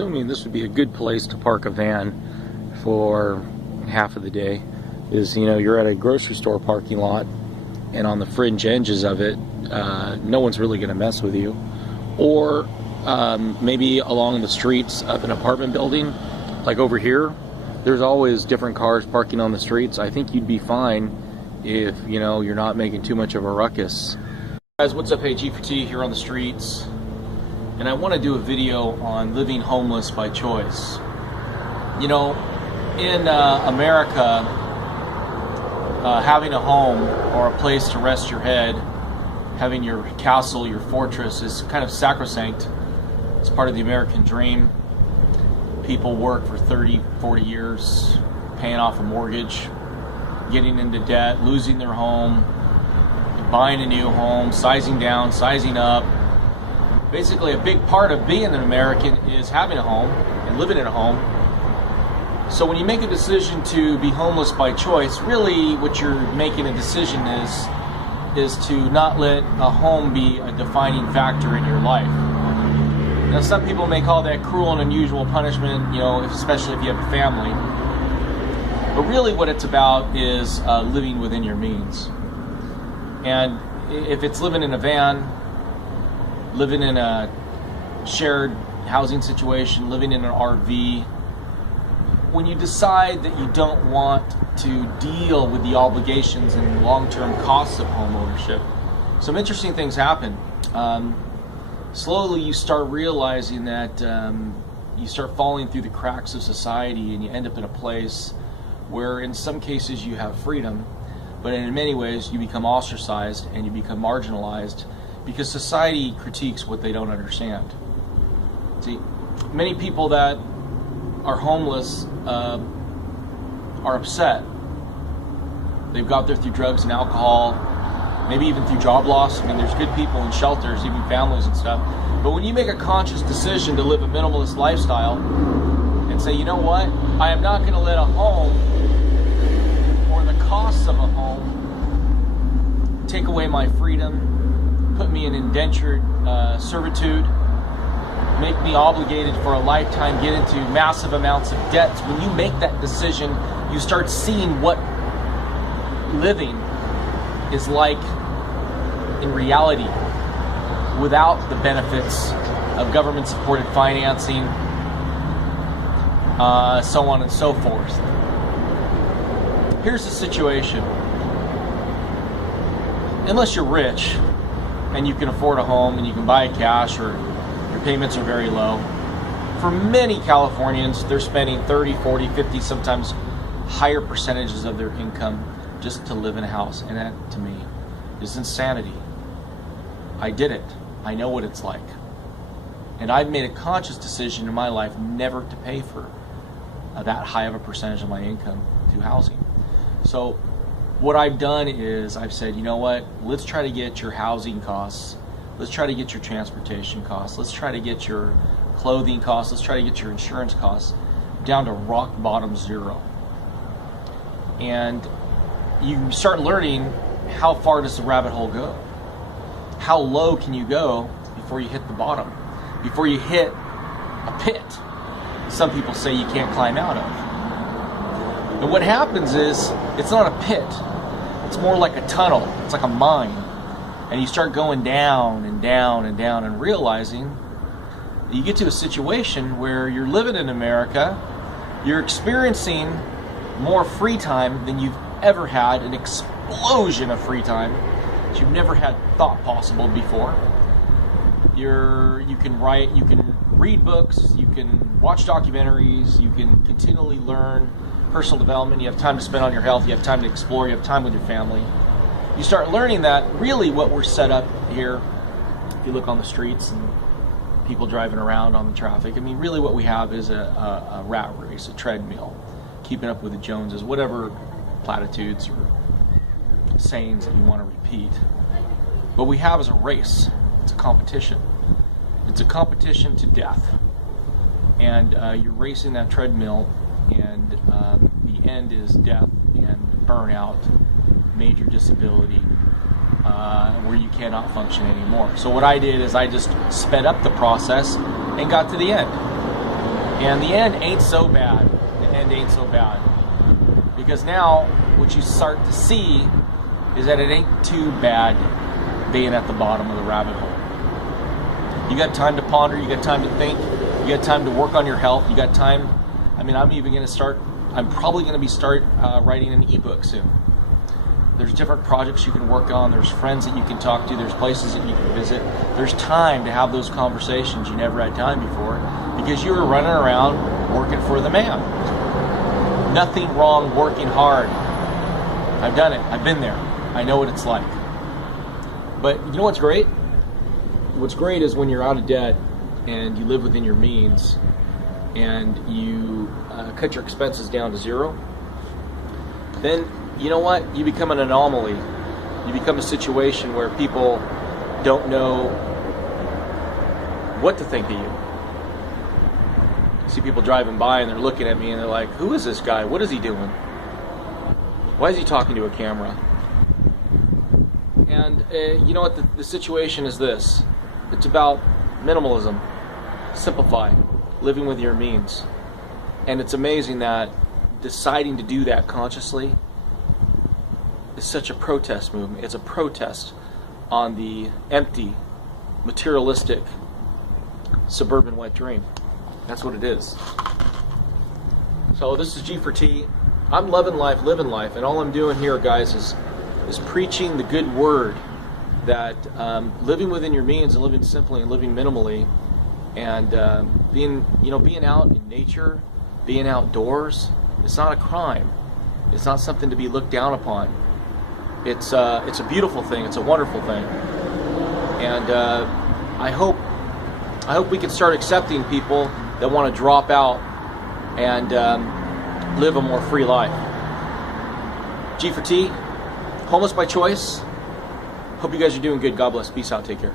assuming this would be a good place to park a van for half of the day, is, you know, you're at a grocery store parking lot and on the fringe edges of it, no one's really going to mess with you. Or maybe along the streets of an apartment building, like over here, there's always different cars parking on the streets. I think you'd be fine if, you know, you're not making too much of a ruckus. Guys, what's up? Hey, G4t here on the streets, and I want to do a video on living homeless by choice. You know, in America, having a home or a place to rest your head, having your castle, your fortress, is kind of sacrosanct. It's part of the American dream. People work for 30, 40 years, paying off a mortgage, getting into debt, losing their home, buying a new home, sizing down, sizing up. Basically, a big part of being an American is having a home and living in a home. So when you make a decision to be homeless by choice, really what you're making a decision is to not let a home be a defining factor in your life. Now, some people may call that cruel and unusual punishment, you know, especially if you have a family. But really what it's about is living within your means. And if it's living in a van, living in a shared housing situation, living in an RV, when you decide that you don't want to deal with the obligations and long-term costs of home ownership, some interesting things happen. Slowly you start realizing that you start falling through the cracks of society, and you end up in a place where in some cases you have freedom, but in many ways you become ostracized and you become marginalized because society critiques what they don't understand. See, many people that are homeless are upset. They've got there through drugs and alcohol, maybe even through job loss. I mean, there's good people in shelters, even families and stuff. But when you make a conscious decision to live a minimalist lifestyle and say, you know what, I am not going to let a home or the costs of a home take away my freedom, put me in indentured servitude, make me obligated for a lifetime, get into massive amounts of debt. When you make that decision, you start seeing what living is like in reality without the benefits of government-supported financing, so on and so forth. Here's the situation. Unless you're rich and you can afford a home and you can buy it cash, or your payments are very low, for many Californians, they're spending 30, 40, 50, sometimes higher percentages of their income just to live in a house. And that, to me, is insanity. I did it. I know what it's like. And I've made a conscious decision in my life never to pay for that high of a percentage of my income to housing. So what I've done is I've said, you know what, let's try to get your housing costs, let's try to get your transportation costs, let's try to get your clothing costs, let's try to get your insurance costs down to rock bottom zero. And you start learning, how far does the rabbit hole go? How low can you go before you hit the bottom? Before you hit a pit some people say you can't climb out of. And what happens is, it's not a pit. It's more like a tunnel. It's like a mine. And you start going down and down and down and realizing that you get to a situation where you're living in America, you're experiencing more free time than you've ever had, an explosion of free time that you've never had thought possible before. You can write, you can read books, you can watch documentaries, you can continually learn personal development, you have time to spend on your health, you have time to explore, you have time with your family. You start learning that really what we're set up here, if you look on the streets and people driving around on the traffic, I mean, really what we have is a rat race, a treadmill, keeping up with the Joneses, whatever platitudes or sayings that you want to repeat. What we have is a race. It's a competition. It's a competition to death. And you're racing that treadmill, and the end is death and burnout, major disability, where you cannot function anymore. So what I did is I just sped up the process and got to the end. And the end ain't so bad. The end ain't so bad. Because now, what you start to see is that it ain't too bad being at the bottom of the rabbit hole. You got time to ponder, you got time to think, you got time to work on your health, you got time. I mean, I'm probably going to writing an ebook soon. There's different projects you can work on, there's friends that you can talk to, there's places that you can visit. There's time to have those conversations you never had time before because you were running around working for the man. Nothing wrong working hard. I've done it, I've been there. I know what it's like. But you know what's great? What's great is when you're out of debt and you live within your means and you cut your expenses down to zero, then you know what? You become an anomaly. You become a situation where people don't know what to think of you. I see people driving by and they're looking at me and they're like, who is this guy? What is he doing? Why is he talking to a camera? And you know what? The situation is this. It's about minimalism. Simplify. Living with your means. And it's amazing that deciding to do that consciously is such a protest movement. It's a protest on the empty, materialistic, suburban wet dream. That's what it is. So this is G4t. I'm loving life, living life, and all I'm doing here, guys, is preaching the good word that living within your means and living simply and living minimally and being out in nature, being outdoors, it's not a crime. It's not something to be looked down upon. It's a beautiful thing. It's a wonderful thing. And I hope we can start accepting people that want to drop out and live a more free life. G4t, homeless by choice. Hope you guys are doing good. God bless. Peace out. Take care.